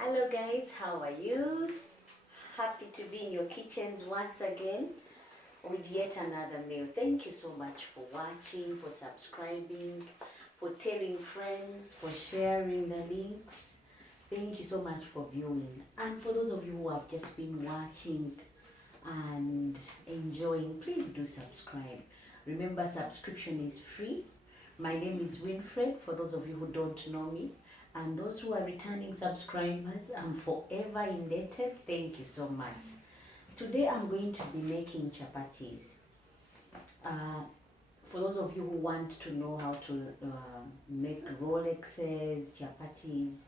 Hello guys, how are you? Happy to be in your kitchens once again with yet another meal. Thank you so much for watching, for subscribing, for telling friends, for sharing the links. Thank you so much for viewing. And for those of you who have just been watching and enjoying, please do subscribe. Remember, subscription is free. My name is Winfred, for those of you who don't know me. And those who are returning subscribers, I'm forever indebted. Thank you so much. Today I'm going to be making chapatis. For those of you who want to know how to make Rolexes, chapatis,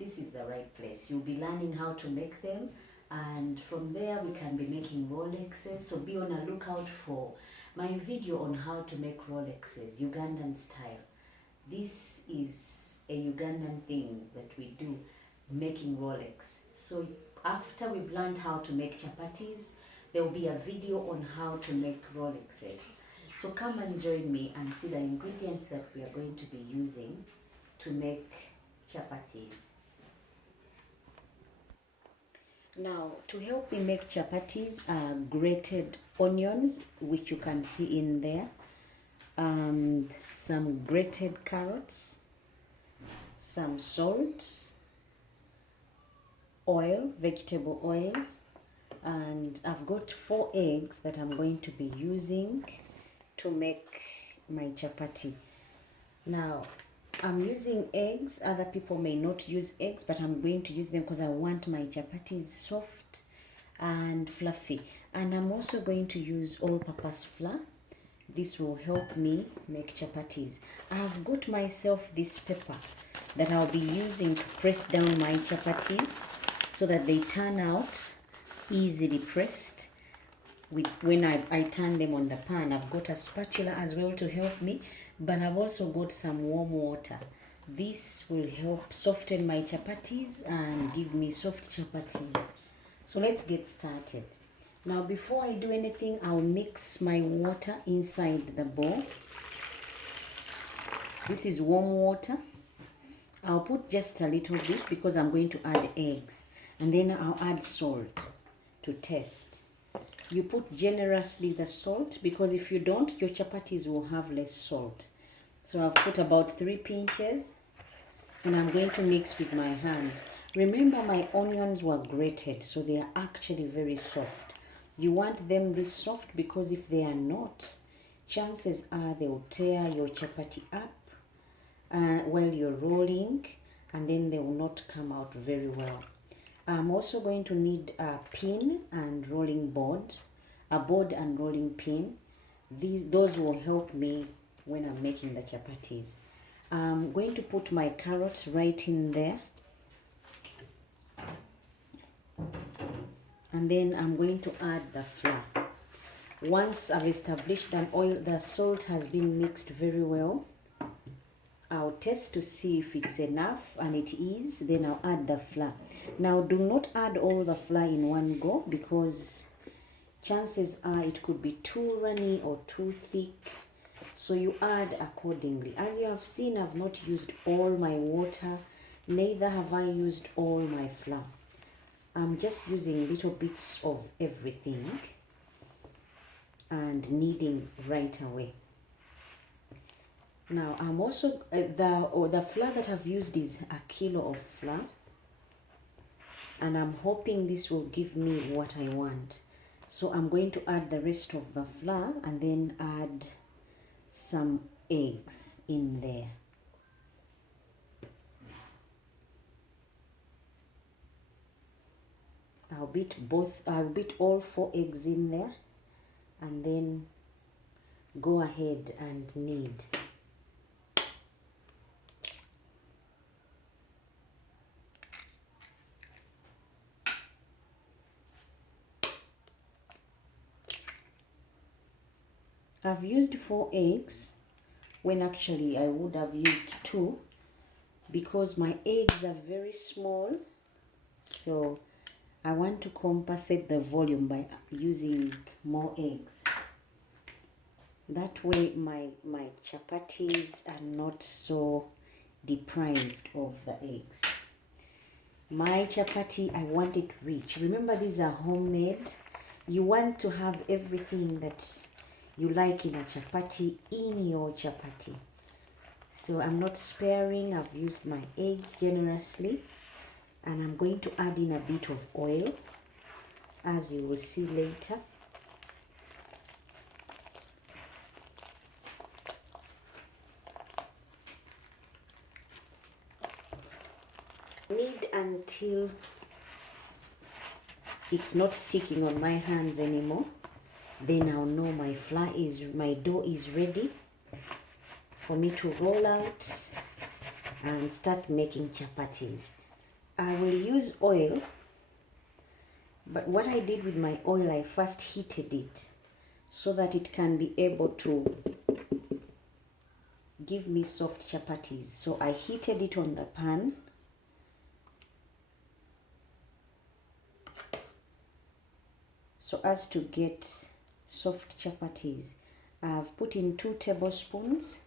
this is the right place. You'll be learning how to make them, and from there we can be making Rolexes. So be on a lookout for my video on how to make Rolexes, Ugandan style. This is a Ugandan thing that we do, making Rolex. So after we've learned how to make chapatis, there will be a video on how to make Rolexes. So come and join me and see the ingredients that we are going to be using to make chapatis. Now, to help me make chapatis are grated onions, which you can see in there, and some grated carrots, some salt, oil, vegetable oil, and I've got 4 eggs that I'm going to be using to make my chapati. Now, I'm using eggs. Other people may not use eggs, but I'm going to use them because I want my chapatis soft and fluffy. And I'm also going to use all-purpose flour. This will help me make chapatis. I've got myself this pepper that I'll be using to press down my chapatis so that they turn out easily pressed when I turn them on the pan. I've got a spatula as well to help me, but I've also got some warm water. This will help soften my chapatis and give me soft chapatis. So let's get started. Now, before I do anything, I'll mix my water inside the bowl. This is warm water. I'll put just a little bit because I'm going to add eggs. And then I'll add salt to taste. You put generously the salt because if you don't, your chapatis will have less salt. So I've put about 3 pinches. And I'm going to mix with my hands. Remember, my onions were grated, so they are actually very soft. You want them this soft because if they are not, chances are they will tear your chapati up while you're rolling, and then they will not come out very well. I'm also going to need a pin and rolling board, a board and rolling pin. Those will help me when I'm making the chapatis. I'm going to put my carrots right in there. And then I'm going to add the flour. Once I've established that the salt has been mixed very well, I'll test to see if it's enough, and it is, then I'll add the flour. Now, do not add all the flour in one go because chances are it could be too runny or too thick. So you add accordingly. As you have seen, I've not used all my water, neither have I used all my flour. I'm just using little bits of everything and kneading right away. Now I'm also, the flour that I've used is 1 kilo of flour. And I'm hoping this will give me what I want. So I'm going to add the rest of the flour and then add some eggs in there. I'll beat all 4 eggs in there and then go ahead and knead. I've used 4 eggs when actually I would have used 2 because my eggs are very small. So I want to compensate the volume by using more eggs. That way my chapatis are not so deprived of the eggs. My chapati, I want it rich. Remember, these are homemade. You want to have everything that you like in a chapati in your chapati. So I'm not sparing. I've used my eggs generously, and I'm going to add in a bit of oil, as you will see later. Knead until it's not sticking on my hands anymore. Then I'll know my dough is ready for me to roll out and start making chapatis. I will use oil, but what I did with my oil, I first heated it so that it can be able to give me soft chapatis. So I heated it on the pan. So as to get soft chapatis, I've put in 2 tablespoons,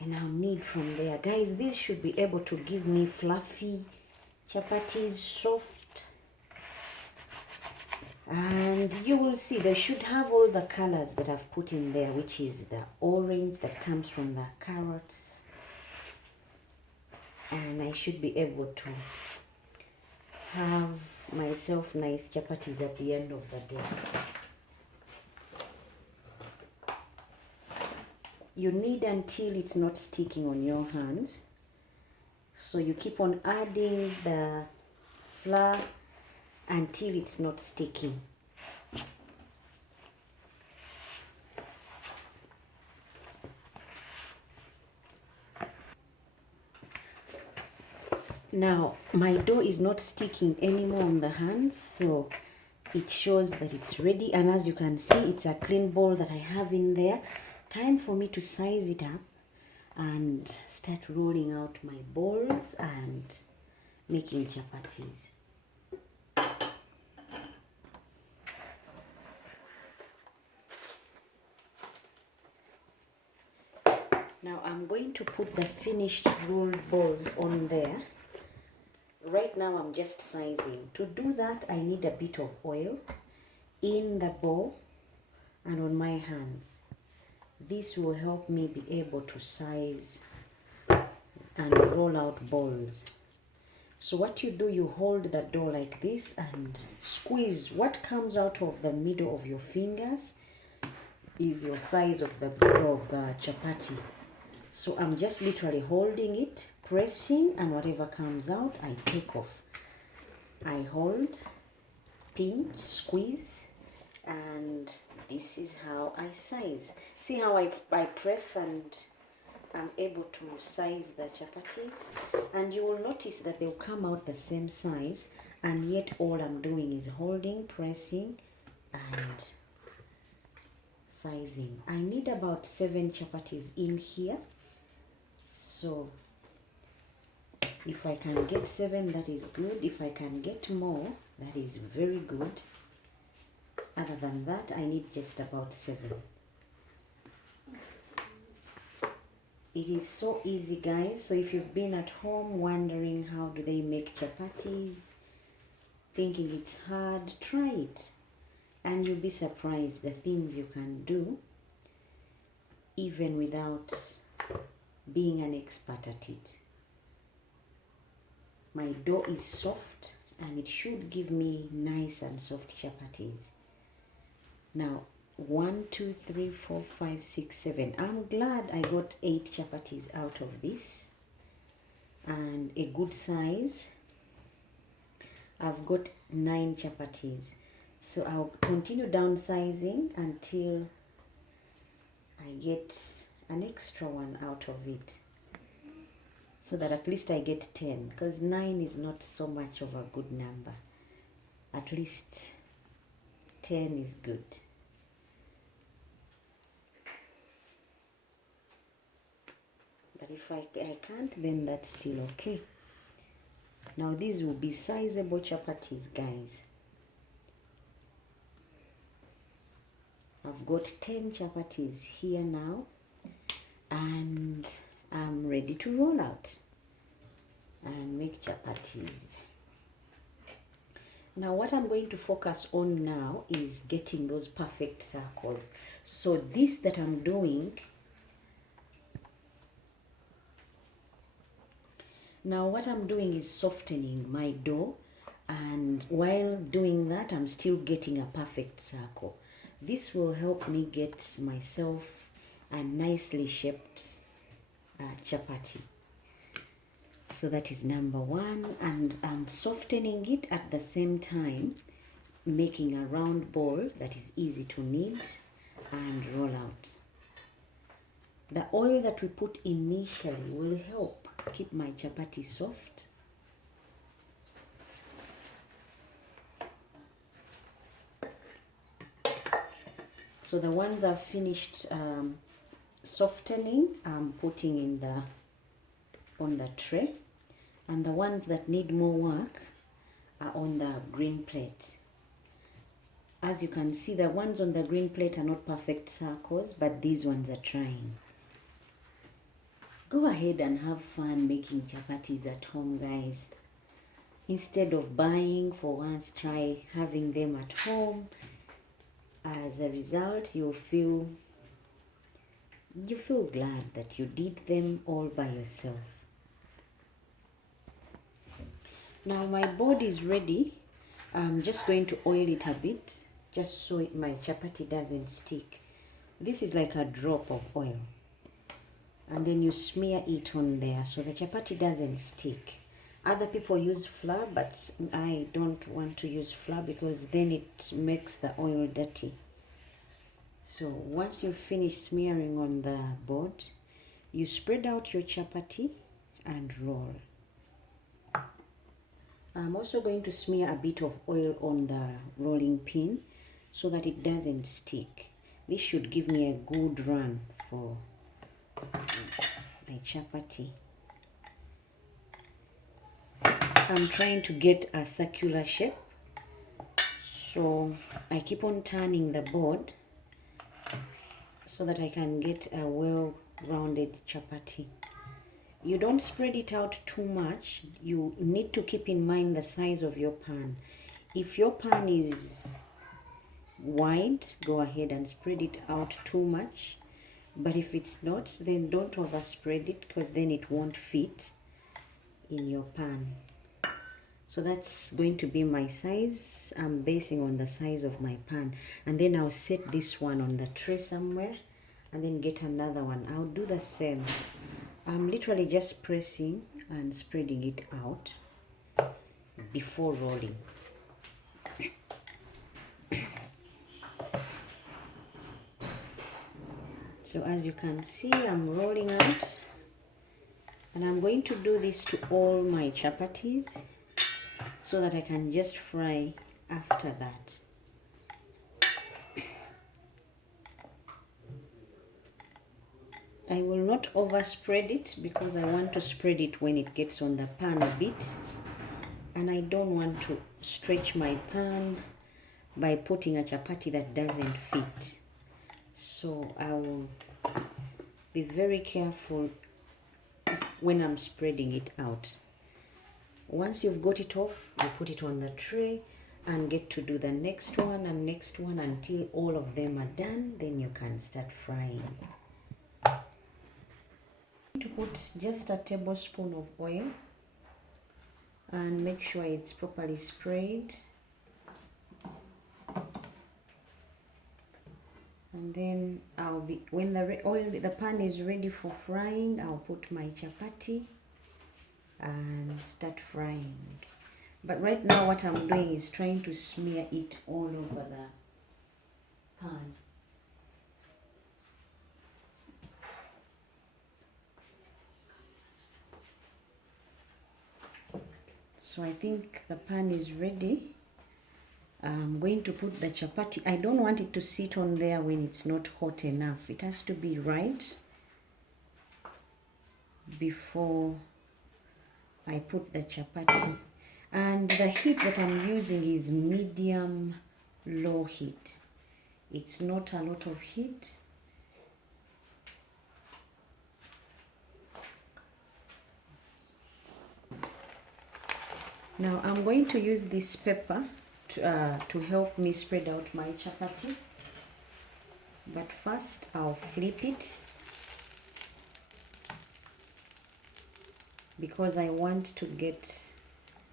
and I'll knead from there. Guys, this should be able to give me fluffy chapatis, soft. And you will see they should have all the colors that I've put in there, which is the orange that comes from the carrots. And I should be able to have myself nice chapatis at the end of the day. You knead until it's not sticking on your hands. So you keep on adding the flour until it's not sticking. Now my dough is not sticking anymore on the hands, so it shows that it's ready. And as you can see, it's a clean bowl that I have in there. Time for me to size it up and start rolling out my balls and making chapatis. Now I'm going to put the finished rolled balls on there. Right now I'm just sizing. To do that, I need a bit of oil in the bowl and on my hands. This will help me be able to size and roll out balls. So what you do, you hold the dough like this and squeeze. What comes out of the middle of your fingers is your size of the chapati. So I'm just literally holding it, pressing, and whatever comes out, I take off. I hold, pinch, squeeze, and this is how I size. See how I press and I'm able to size the chapatis, and you will notice that they'll come out the same size, and yet all I'm doing is holding, pressing, and sizing. I need about 7 chapatis in here. So if I can get 7, that is good. If I can get more, that is very good. Other than that, I need just about 7. It is so easy, guys. So if you've been at home wondering how do they make chapatis, thinking it's hard, try it. And you'll be surprised the things you can do even without being an expert at it. My dough is soft and it should give me nice and soft chapatis. Now 1, 2, 3, 4, 5, 6, 7. I'm glad I got 8 chapatis out of this, and a good size. I've got 9 chapatis. So I'll continue downsizing until I get an extra one out of it, so that at least I get 10, because 9 is not so much of a good number. At least 10 is good. But if I can't, then that's still okay. Now these will be sizable chapatis, guys. I've got 10 chapatis here now, and I'm ready to roll out and make chapatis. Now what I'm going to focus on now is getting those perfect circles. So this that I'm doing, now what I'm doing is softening my dough, and while doing that I'm still getting a perfect circle. This will help me get myself a nicely shaped chapati. So that is number one, and I'm softening it at the same time, making a round ball that is easy to knead and roll out. The oil that we put initially will help keep my chapati soft. So the ones I've finished softening, I'm putting in on the tray, and the ones that need more work are on the green plate. As you can see, the ones on the green plate are not perfect circles, but these ones are trying. Go ahead and have fun making chapatis at home, guys. Instead of buying for once, try having them at home. As a result, you feel glad that you did them all by yourself. Now my board is ready. I'm just going to oil it a bit, just so my chapati doesn't stick. This is like a drop of oil, and then you smear it on there so the chapati doesn't stick. Other people use flour, but I don't want to use flour because then it makes the oil dirty. So once you finish smearing on the board, you spread out your chapati and roll. I'm also going to smear a bit of oil on the rolling pin so that it doesn't stick. This should give me a good run for my chapati. I'm trying to get a circular shape, so I keep on turning the board so that I can get a well-rounded chapati. You don't spread it out too much. You need to keep in mind the size of your pan. If your pan is wide, go ahead and spread it out too much. But if it's not, then don't overspread it, because then it won't fit in your pan. So that's going to be my size. I'm basing on the size of my pan. And then I'll set this one on the tray somewhere and then get another one. I'll do the same. I'm literally just pressing and spreading it out before rolling. So as you can see, I'm rolling out, and I'm going to do this to all my chapatis so that I can just fry after that. I will not overspread it because I want to spread it when it gets on the pan a bit, and I don't want to stretch my pan by putting a chapati that doesn't fit. So I will be very careful when I'm spreading it out. Once you've got it off, you put it on the tray and get to do the next one and next one until all of them are done. Then you can start frying. To put just a tablespoon of oil and make sure it's properly sprayed. And then when the pan is ready for frying, I'll put my chapati and start frying. But right now what I'm doing is trying to smear it all over the pan. So I think the pan is ready. I'm going to put the chapati. I don't want it to sit on there when it's not hot enough. It has to be right before I put the chapati. And the heat that I'm using is medium low heat. It's not a lot of heat. Now I'm going to use this pepper to help me spread out my chapati. But first I'll flip it because I want to get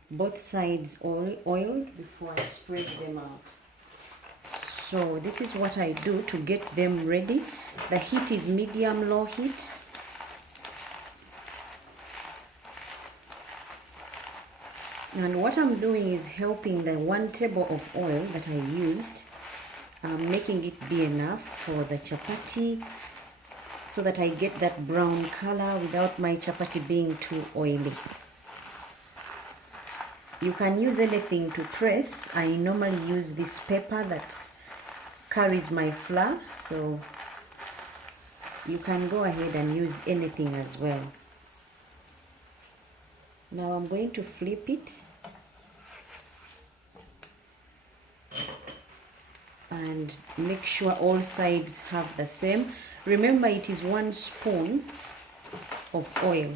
both sides oiled before I spread them out. So this is what I do to get them ready. The heat is medium-low heat. And what I'm doing is helping the 1 table of oil that I used, making it be enough for the chapati so that I get that brown color without my chapati being too oily. You can use anything to press. I normally use this paper that carries my flour, so you can go ahead and use anything as well. Now I'm going to flip it and make sure all sides have the same. Remember, it is 1 spoon of oil.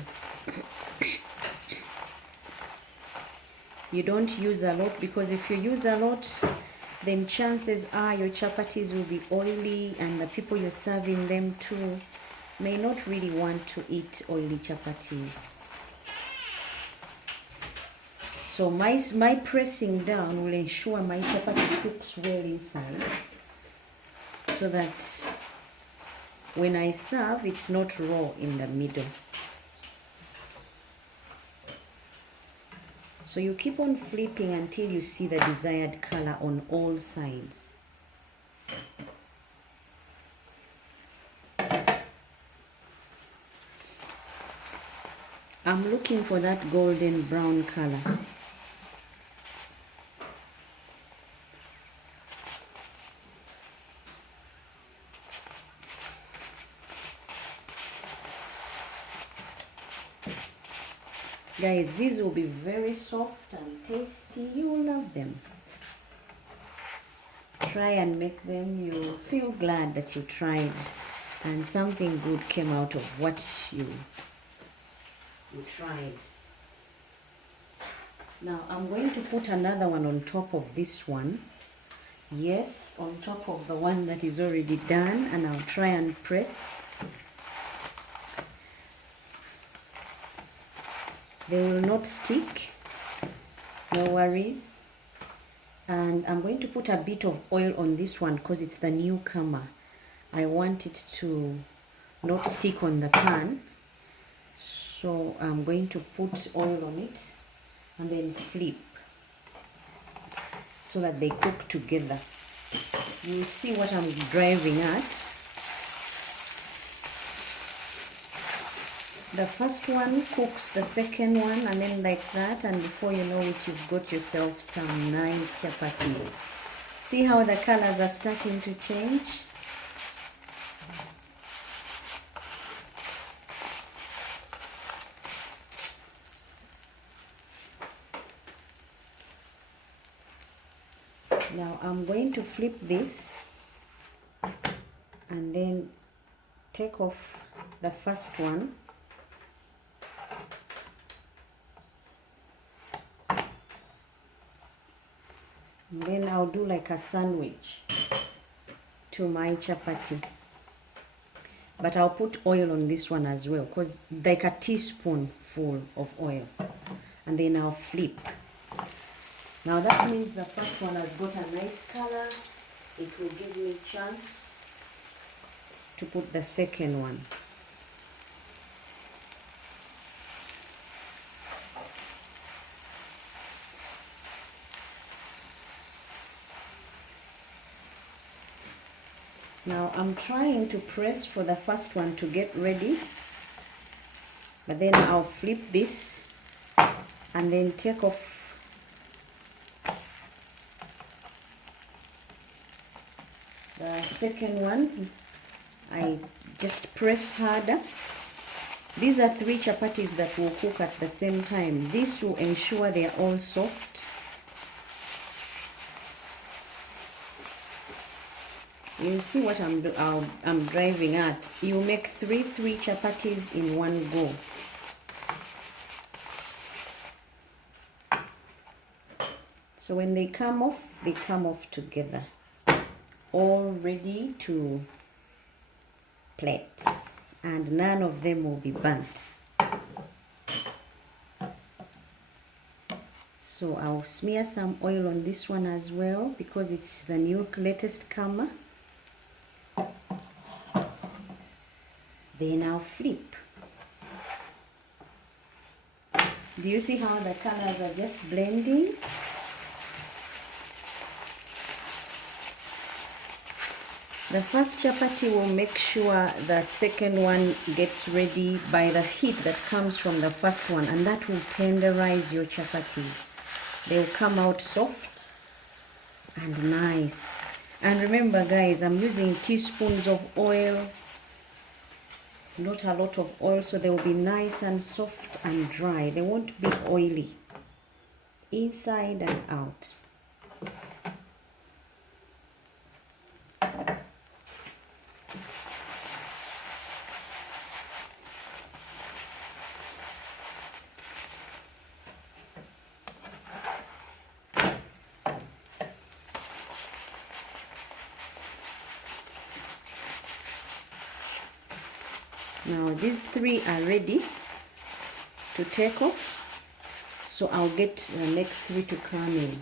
You don't use a lot, because if you use a lot, then chances are your chapatis will be oily and the people you're serving them to may not really want to eat oily chapatis. So my pressing down will ensure my chapati cooks well inside, so that when I serve, it's not raw in the middle. So you keep on flipping until you see the desired color on all sides. I'm looking for that golden brown color. Guys, these will be very soft and tasty. You will love them. Try and make them. You'll feel glad that you tried and something good came out of what you tried. Now I'm going to put another one on top of this one. Yes, on top of the one that is already done, and I'll try and press. They will not stick, no worries. And I'm going to put a bit of oil on this one because it's the newcomer. I want it to not stick on the pan. So I'm going to put oil on it and then flip so that they cook together. You see what I'm driving at. The first one cooks the second one, and then like that, and before you know it, you've got yourself some nice chapatis. See how the colors are starting to change? Now I'm going to flip this and then take off the first one. And then I'll do like a sandwich to my chapati. But I'll put oil on this one as well, because like a teaspoon full of oil. And then I'll flip. Now that means the first one has got a nice color. It will give me a chance to put the second one. Now I'm trying to press for the first one to get ready, but then I'll flip this and then take off the second one. I just press harder. These are 3 chapatis that will cook at the same time. This will ensure they are all soft. You see what I'm driving at. You make 3 chapatis in one go. So when they come off together, all ready to plate, and none of them will be burnt. So I'll smear some oil on this one as well because it's the new latest comer. Then I'll flip. Do you see how the colors are just blending? The first chapati will make sure the second one gets ready by the heat that comes from the first one, and that will tenderize your chapatis. They'll come out soft and nice. And remember guys, I'm using teaspoons of oil, not a lot of oil, so they will be nice and soft and dry. They won't be oily inside and out. Now these three are ready to take off, so I'll get the next three to come in.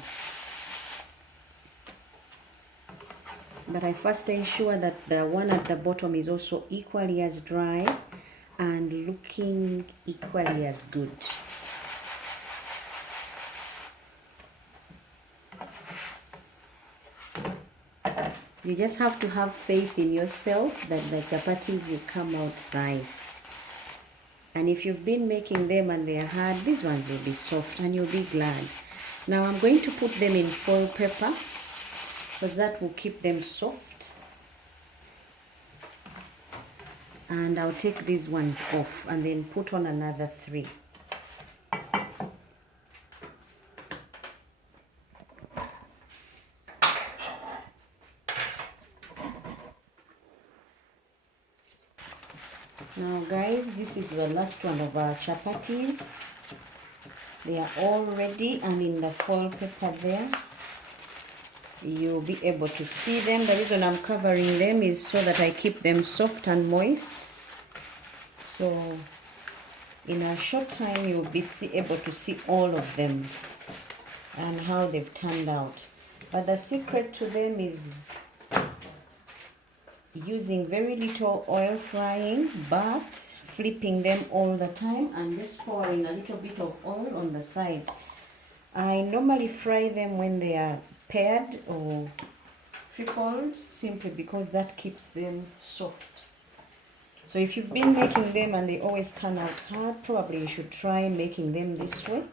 But I first ensure that the one at the bottom is also equally as dry and looking equally as good. You just have to have faith in yourself that the chapatis will come out nice. And if you've been making them and they are hard, these ones will be soft and you'll be glad. Now I'm going to put them in foil paper because that will keep them soft. And I'll take these ones off and then put on another three. Now guys, this is the last one of our chapatis. They are all ready and in the foil paper there. You'll be able to see them. The reason I'm covering them is so that I keep them soft and moist. So in a short time you'll be able to see all of them and how they've turned out. But the secret to them is using very little oil frying, but flipping them all the time and just pouring a little bit of oil on the side. I normally fry them when they are paired or tripled, simply because that keeps them soft. So if you've been making them and they always turn out hard, probably you should try making them this way.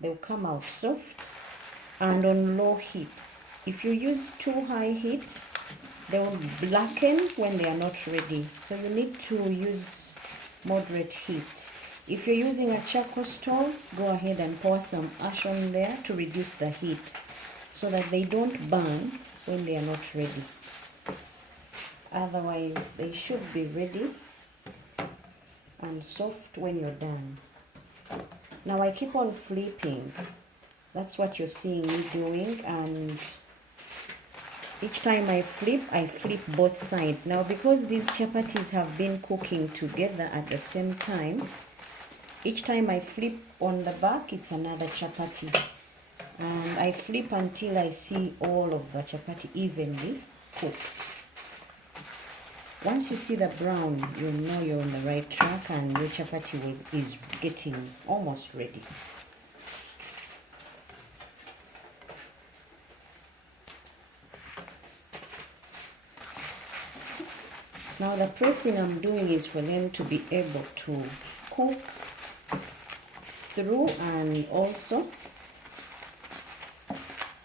They'll come out soft and on low heat. If you use too high heat, they will blacken when they are not ready. So you need to use moderate heat. If you're using a charcoal stove, go ahead and pour some ash on there to reduce the heat so that they don't burn when they are not ready. Otherwise, they should be ready and soft when you're done. Now I keep on flipping. That's what you're seeing me doing, and each time I flip both sides. Now because these chapatis have been cooking together at the same time, each time I flip on the back, it's another chapati. And I flip until I see all of the chapati evenly cooked. Once you see the brown, you'll know you're on the right track and your chapati is getting almost ready. Now the pressing I'm doing is for them to be able to cook through and also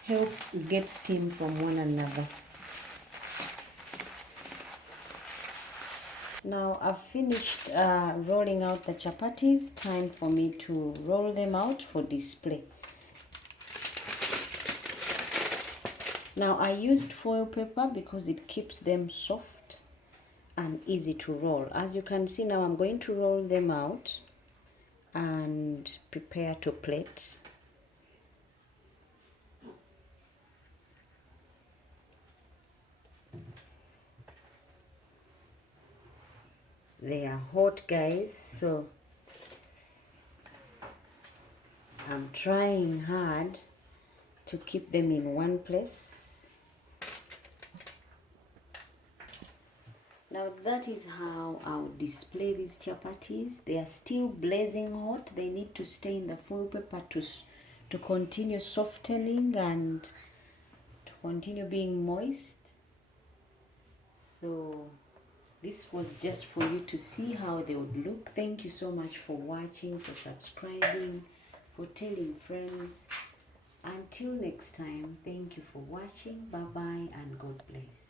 help get steam from one another. Now I've finished rolling out the chapatis. Time for me to roll them out for display. Now I used foil paper because it keeps them soft and easy to roll. As you can see now, I'm going to roll them out and prepare to plate. They are hot, guys, so I'm trying hard to keep them in one place. Now that is how I'll display these chapatis. They are still blazing hot. They need to stay in the foil paper to continue softening and to continue being moist. So this was just for you to see how they would look. Thank you so much for watching, for subscribing, for telling friends. Until next time, thank you for watching. Bye bye and God bless.